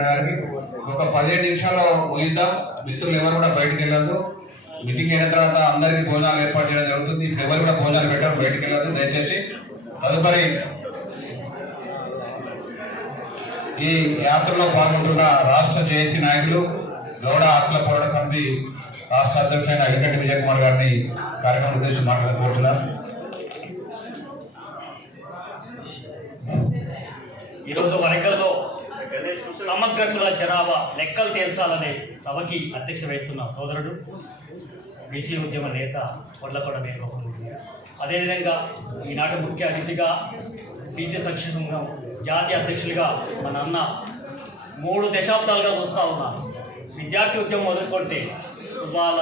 గారికి ఒక 15 నిమిషాల్లో ముగిద్దాం. మిత్రులు ఎవరు కూడా బయటకు వెళ్ళద్దు. మీటింగ్ అయిన తర్వాత అందరికీ భోజనాలు ఏర్పాటు చేయడం జరుగుతుంది. ఇప్పుడు ఎవరు కూడా భోజనాలు పెట్టడం బయటకు వెళ్ళద్దు దయచేసి. తదుపరి ఈ యాత్రలో పాల్గొంటున్న రాష్ట్ర జేఏసీ నాయకులు గౌడ హక్కుల పోరాట సమితి రాష్ట్ర అధ్యక్షులైన అడిగంటి విజయ్ కుమార్ గారిని కార్యక్రమం ఉద్దేశించి మాట్లాడుకుంటున్నారు. ఈరోజు వరంగల్లో సమగ్ర కుల జనాభా లెక్కలు తేల్చాలనే సభకి అధ్యక్ష వహిస్తున్న సోదరుడు బీసీ ఉద్యమ నేత కొడ్లకొండ వీరభద్రుడు, అదేవిధంగా ఈనాటి ముఖ్య అతిథిగా బీసీ సంక్షేమ సంఘం జాతీయ అధ్యక్షులుగా మన అన్న 3 దశాబ్దాలుగా చూస్తూ ఉన్నా. విద్యార్థి ఉద్యమం మొదలుకొంటే ఇవాళ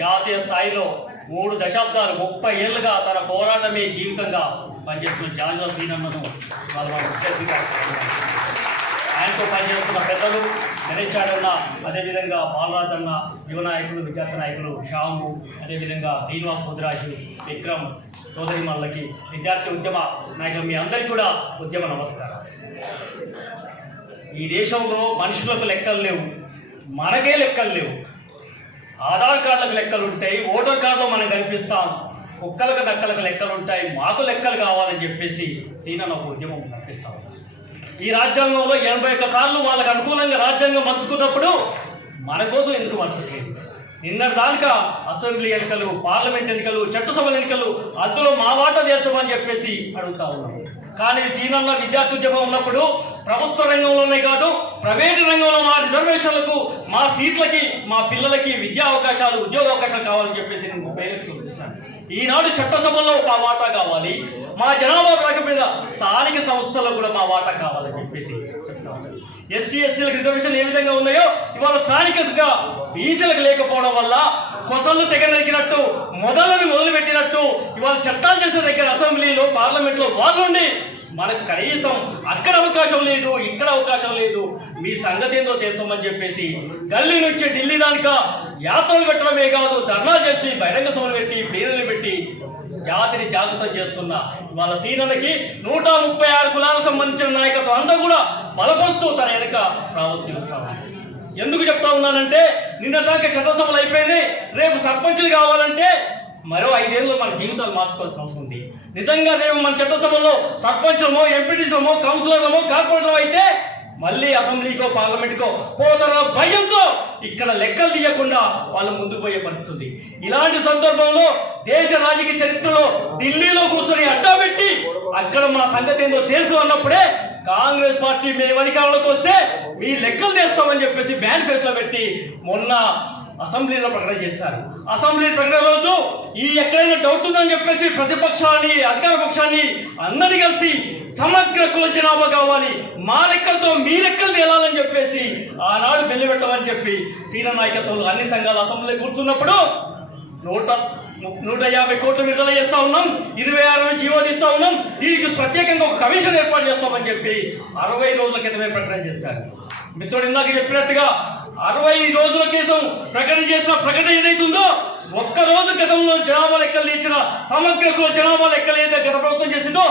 జాతీయ స్థాయిలో 3 దశాబ్దాలు 30 ఏళ్ళుగా తన పోరాటమే జీవితంగా పనిచేస్తున్న జాజువా సీనన్నను వాళ్ళ ముఖ్య అతిథిగా ఆయనతో పనిచేస్తున్న పెద్దలు గణేశాడన్న, అదేవిధంగా బాలరాజన్న, యువ నాయకులు, విద్యార్థి నాయకులు శ్యాము, అదేవిధంగా శ్రీనివాస్ ముద్రాజు, విక్రమ్, సోదరిమణులకి, విద్యార్థి ఉద్యమ నాయకులు మీ అందరికీ కూడా ఉద్యమ నమస్కారం. ఈ దేశంలో మనుషులకు లెక్కలు లేవు, మనకే లెక్కలు లేవు. ఆధార్ కార్డులకు లెక్కలు ఉంటాయి, ఓటర్ కార్డులో మనం కనిపిస్తాం, కుక్కలకు నక్కలకు లెక్కలు ఉంటాయి, మాకు లెక్కలు కావాలని చెప్పేసి సీనన్న ఒక ఉద్యమం కనిపిస్తాం. ఈ రాజ్యాంగంలో 81 సార్లు వాళ్ళకు అనుకూలంగా రాజ్యాంగం మలుచుకున్నప్పుడు మన కోసం ఎందుకు మలుచట్లేదు? నిన్నటిదాకా అసెంబ్లీ ఎన్నికలు, పార్లమెంట్ ఎన్నికలు, చట్టసభల ఎన్నికలు, అందులో మా వాటా చేర్చమని చెప్పేసి అడుగుతా ఉన్నాం. కానీ సీనన్న విద్యార్థి ఉద్యమం ఉన్నప్పుడు ప్రభుత్వ రంగంలోనే కాదు ప్రైవేటు రంగంలో మా రిజర్వేషన్లకు, మా సీట్లకి, మా పిల్లలకి విద్యా అవకాశాలు, ఉద్యోగ అవకాశాలు కావాలని చెప్పేసి నేను ప్రేరేపిస్తున్నాను. ఈనాడు చట్టసభల్లో మా వాటా కావాలి, మా జనాభా రేఖ మీద స్థానిక సంస్థల్లో కూడా మా వాటా కావాలని చెప్పేసి చెప్తాను. ఎస్సీ ఎస్టీలకు రిజర్వేషన్ ఏ విధంగా ఉన్నాయో ఇవాళ స్థానికంగా బీసీలకు లేకపోవడం వల్ల కొసళ్ళు తెగనరికినట్టు, మొదలుపెట్టినట్టు ఇవాళ చట్టాలు చేసే దగ్గర అసెంబ్లీలో, పార్లమెంట్లో వాళ్ళుండి మనకు కనీసం అక్కడ అవకాశం లేదు, ఇక్కడ అవకాశం లేదు, మీ సంగతి ఏందో తెలుస్తామని చెప్పేసి గల్లీ నుంచి ఢిల్లీ దానిక యాత్రలు పెట్టడమే కాదు, ధర్నా చేసి, బహిరంగ సభలు పెట్టి, ప్లేనర్లు పెట్టి జాతిని జాగృతం చేస్తున్న వాళ్ళ సీనన్నకి 136 కులాలకు సంబంధించిన నాయకత్వం అంతా కూడా బలపరుస్తూ తన వెనక రావాల్సి వస్తాను. ఎందుకు చెప్తా ఉన్నానంటే నిన్న దాకా చట్టసభలు అయిపోయింది, రేపు సర్పంచులు కావాలంటే మరో 5 ఏళ్ళు మన జీవితాలు మార్చుకోవాల్సిన అవసరం ఉంది. నిజంగా రేపు మన చట్టసభలో సర్పంచులమో, ఎంపీటీసీలమో, కౌన్సిలర్లమో, కార్పొరేటర్లమో అయితే మళ్ళీ అసెంబ్లీకో, పార్లమెంట్కో పోతారో భయంతో ఇక్కడ లెక్కలు తీయకుండా వాళ్ళు ముందుకు పోయే పరిస్థితి. ఇలాంటి సందర్భంలో దేశ రాజకీయ చరిత్రలో ఢిల్లీలో కూర్చొని అడ్డా పెట్టి అక్కడ మా సంగతి ఏందో తెలుసు అన్నప్పుడే కాంగ్రెస్ పార్టీ మేము అధికారంలోకి వస్తే మీ లెక్కలు చేస్తామని చెప్పేసి మేనిఫెస్టోలో పెట్టి మొన్న అసెంబ్లీలో ప్రకటన చేశారు. అసెంబ్లీ ప్రకటన రోజు ఎక్కడైనా డౌట్ ఉందని చెప్పేసి ప్రతిపక్షాన్ని, అధికార పక్షాన్ని అందరినీ కలిసి సమగ్ర కుల జనాభా కావాలి, మా లెక్కలతో మీ లెక్కలు తేలాలని చెప్పేసి ఆనాడు బిల్లు పెట్టమని చెప్పి సీనియర్ నాయకత్వంలో అన్ని సంఘాలు అసెంబ్లీ కూర్చున్నప్పుడు 150 కోట్లు విడుదల చేస్తా ఉన్నాం, 26 జీవో తీస్తా ఉన్నాం, దీనికి ప్రత్యేకంగా ఒక కమిషన్ ఏర్పాటు చేస్తామని చెప్పి 60 రోజుల క్రితమే ప్రకటన చేశారు. మిత్రుడు ఇందాక చెప్పినట్టుగా 60 రోజుల క్రితం ప్రకటన చేసిన ప్రకటన ఏదైతుందో ఒక్క రోజు గతంలో జనాభా లెక్కలు ఇచ్చిన సమగ్ర కుల జనాభా లెక్కలు ఏదైతే గత ప్రభుత్వం చేసిందో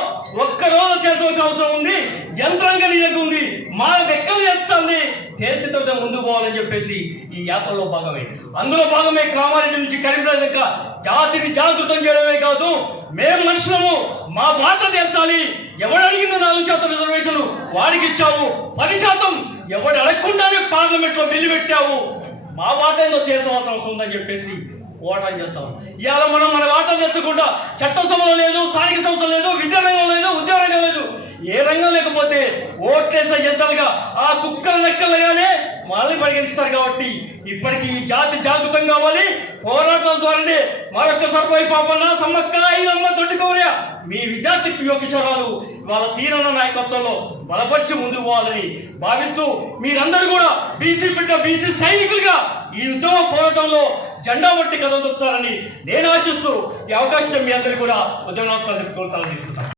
ఒక్క రోజు చేర్చవలసిన అవసరం ఉంది. యంత్రాంగం నీ దగ్గర ఉంది, మా లెక్కలు చేర్చాలి, తేల్చితో ముందుకు పోవాలని చెప్పేసి ఈ యాత్రలో భాగమే. అందులో భాగమే కామారెడ్డి నుంచి కరీంనగర్ దగ్గర జాతిని జాగృతం చేయడమే కాదు, మేము మనుషులము, మా బాధ్యత తెచ్చాలి. ఎవడు అడిగిందో 4% రిజర్వేషన్ వాడికి ఇచ్చావు, 10% ఎవడు అడగకుండానే పార్లమెంట్ లో బిల్లు పెట్టావు, మా వాటా ఏదో చేర్చవలసిన అవసరం ఉందని చెప్పేసి పోరాటం చేస్తాం. ఇవాళ మనం మన వాటా తెచ్చకుండా చట్టసభలో లేదు, స్థానిక సంస్థలు లేదు, విద్యా రంగం లేదు, ఉద్యోగ రంగం లేదు, ఏ రంగం లేకపోతే ఓట్లేసే జంటలుగా ఆ కుక్కల లెక్కలుగానే వాళ్ళని పరిగణిస్తారు. కాబట్టి ఇప్పటికీ ఈ జాతి జాగృతం కావాలి. పోరాటం ద్వారానే మరొక సర్వై పాపన్న, సమ్మక్క, ఐలమ్మ, దొడ్డికోరయ్య మీ విద్యార్థి యువకిషోరాలు వాళ్ళ సీనన్న నాయకత్వంలో బలపరిచి ముందుకు పోవాలని భావిస్తూ మీరందరూ కూడా బీసీ బిడ్డ, బీసీ సైనికులుగా ఈ ఉద్యమ పోరాటంలో జెండా పట్టి కథ దొక్కుతారని నేను ఆశిస్తూ ఈ అవకాశం మీ అందరికీ కూడా ఉద్యమ కోరుతాలని